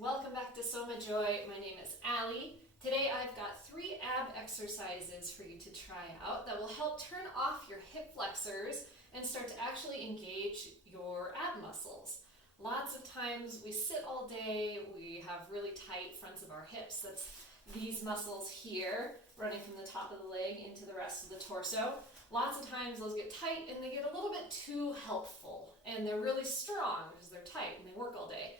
Welcome back to Soma Joy. My name is Allie. Today I've got 3 ab exercises for you to try out that will help turn off your hip flexors and start to actually engage your ab muscles. Lots of times we sit all day, we have really tight fronts of our hips. That's these muscles here running from the top of the leg into the rest of the torso. Lots of times those get tight and they get a little bit too helpful, and they're really strong because they're tight and they work all day.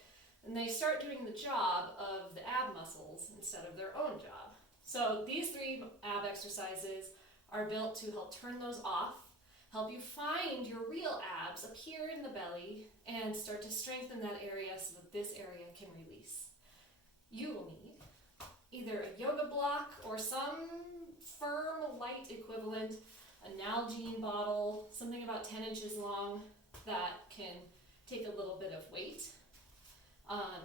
And they start doing the job of the ab muscles instead of their own job. So these 3 ab exercises are built to help turn those off, help you find your real abs up here in the belly, and start to strengthen that area so that this area can release. You will need either a yoga block or some firm, light equivalent, a Nalgene bottle, something about 10 inches long that can take a little bit of weight.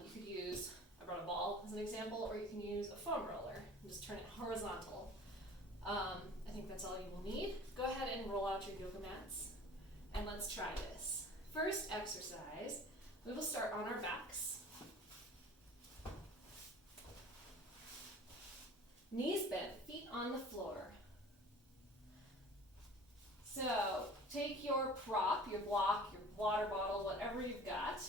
You could use, I brought a ball as an example, or you can use a foam roller and just turn it horizontal. I think that's all you will need. Go ahead and roll out your yoga mats and let's try this. First exercise, we will start on our backs. Knees bent, feet on the floor. So take your prop, your block, your water bottle, whatever you've got,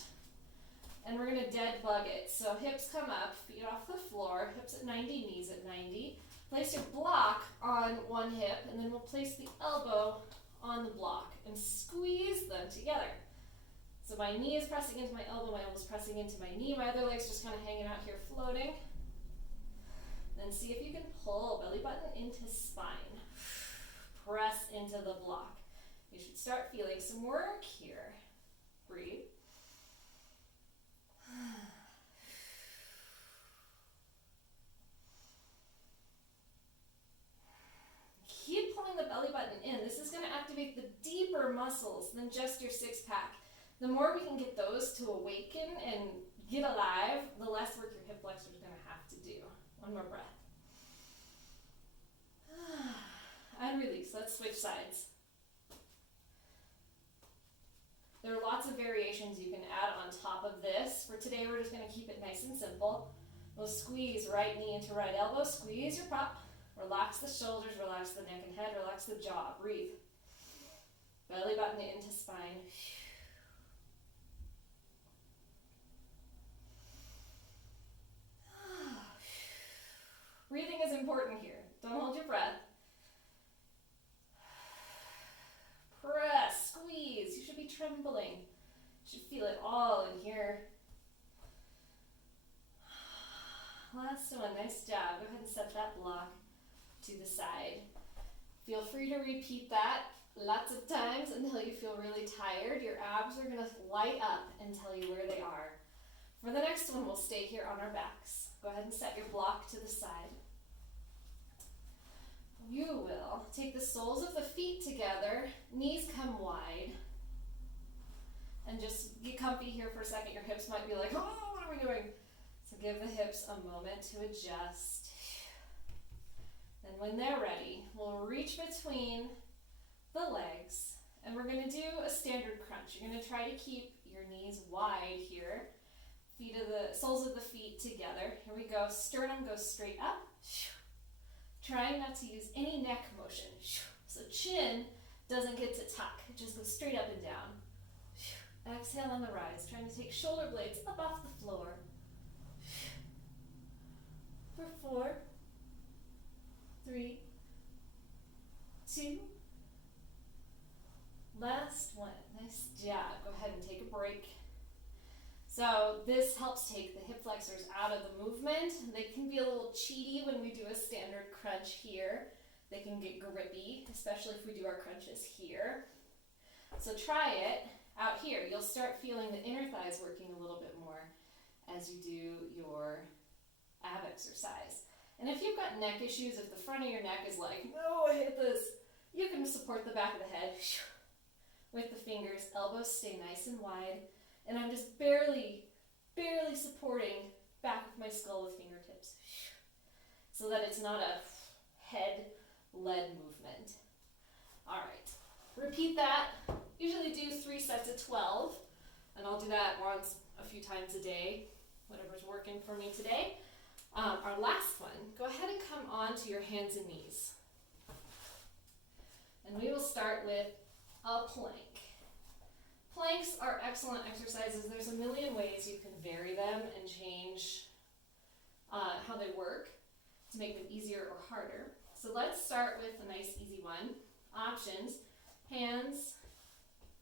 and we're going to dead bug it. So hips come up, feet off the floor, hips at 90, knees at 90. Place your block on one hip, and then we'll place the elbow on the block and squeeze them together. So my knee is pressing into my elbow is pressing into my knee, my other leg's just kind of hanging out here floating. Then see if you can pull belly button into spine. Press into the block. You should start feeling some work here. Breathe. Keep pulling the belly button in. This is going to activate the deeper muscles than just your six-pack. The more we can get those to awaken and get alive, the less work your hip flexors are going to have to do. One more breath. And release. Let's switch sides. There are lots of variations you can add on top of this. For today, we're just going to keep it nice and simple. We'll squeeze right knee into right elbow. Squeeze your prop. Relax the shoulders, relax the neck and head, relax the jaw. Breathe. Belly button into spine. Breathing is important here. Don't hold your breath. Press, squeeze. You should be trembling. You should feel it all in here. Last one, nice job. Go ahead and set that block to the side. Feel free to repeat that lots of times until you feel really tired. Your abs are going to light up and tell you where they are. For the next one, we'll stay here on our backs. Go ahead and set your block to the side. You will take the soles of the feet together, knees come wide, and just get comfy here for a second. Your hips might be like, oh, what are we doing? So give the hips a moment to adjust. Then when they're ready, we'll reach between the legs, and we're going to do a standard crunch. You're going to try to keep your knees wide here, soles of the feet together. Here we go. Sternum goes straight up. Trying not to use any neck motion. So chin doesn't get to tuck. It just goes straight up and down. Exhale on the rise. Trying to take shoulder blades up off the floor. For 4, 3, 2. Last one. Nice job. Go ahead and take a break. So this helps take the hip flexors out of the movement. They can be a little cheaty when we do a standard crunch here. They can get grippy, especially if we do our crunches here. So try it out here. You'll start feeling the inner thighs working a little bit more as you do your ab exercise. And if you've got neck issues, if the front of your neck is like, no, I hate this, you can support the back of the head with the fingers. Elbows stay nice and wide. And I'm just barely supporting back of my skull with fingertips so that it's not a head-led movement. All right, repeat that. Usually do 3 sets of 12, and I'll do that once a few times a day. whatever's working for me today. Our last one, go ahead and come onto your hands and knees. And we will start with a plank. Planks are excellent exercises. There's a million ways you can vary them and change how they work to make them easier or harder. So let's start with a nice easy one. Options, hands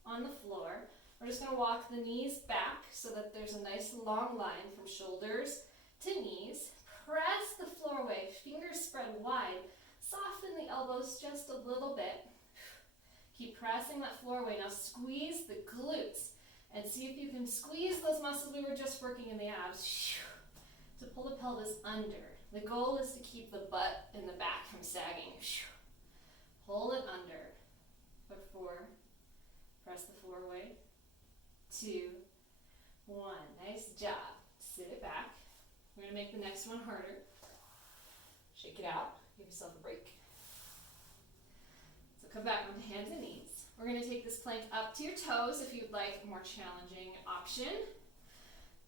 on the floor. We're just going to walk the knees back so that there's a nice long line from shoulders to knees. Press the floor away, fingers spread wide. Soften the elbows just a little bit. Keep pressing that floor away. Now squeeze the glutes and see if you can squeeze those muscles we were just working in the abs to pull the pelvis under. The goal is to keep the butt and the back from sagging. Pull it under. For 4, press the floor away. 2, 1. Nice job. Sit it back. We're going to make the next one harder. Shake it out. Give yourself a break. So come back onto hands and knees. We're going to take this plank up to your toes if you'd like a more challenging option.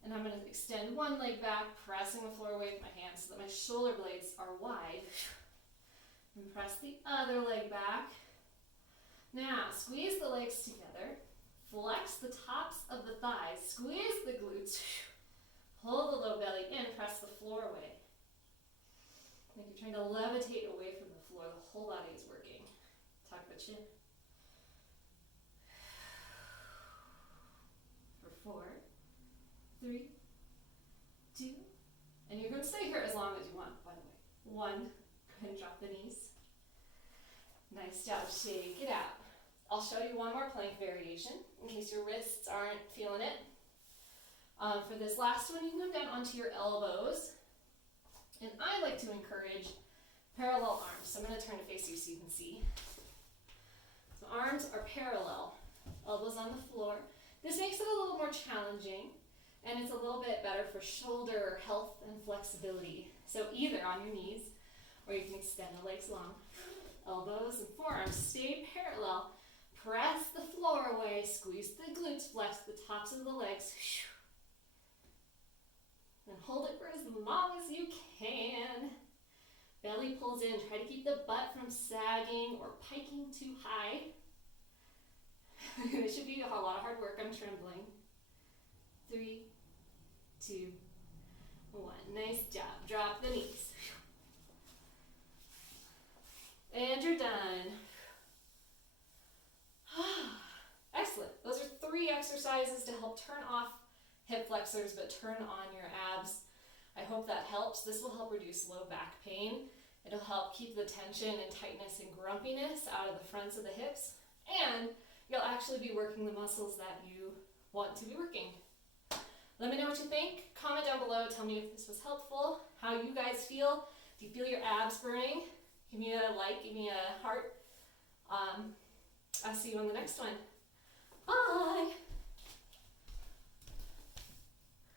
And I'm going to extend one leg back, pressing the floor away with my hands so that my shoulder blades are wide. And press the other leg back. Now, squeeze the legs together. Flex the tops of the thighs. Squeeze the glutes. Pull the low belly in. Press the floor away. Like you're trying to levitate away from the floor. The whole body is working. Tuck the chin. For 4, 3, 2, and you're going to stay here as long as you want, by the way. 1, go ahead and drop the knees. Nice job, shake it out. I'll show you one more plank variation in case your wrists aren't feeling it. For this last one, you can come down onto your elbows. And I like to encourage parallel arms. So I'm going to turn to face you so you can see. So arms are parallel, elbows on the floor. This makes it a little more challenging, and it's a little bit better for shoulder health and flexibility. So either on your knees, or you can extend the legs long. Elbows and forearms stay parallel. Press the floor away, squeeze the glutes, flex the tops of the legs. And hold it for as long as you can. Belly pulls in. Try to keep the butt from sagging or piking too high. It should be a lot of hard work. I'm trembling. 3, 2, 1. Nice job. Drop the knees. And you're done. Excellent. Those are 3 exercises to help turn off hip flexors but turn on your abs. I hope that helps. This will help reduce low back pain. It'll help keep the tension and tightness and grumpiness out of the fronts of the hips. And you'll actually be working the muscles that you want to be working. Let me know what you think. Comment down below. Tell me if this was helpful, how you guys feel. Do you feel your abs burning? Give me a like, give me a heart. I'll see you on the next one. Bye!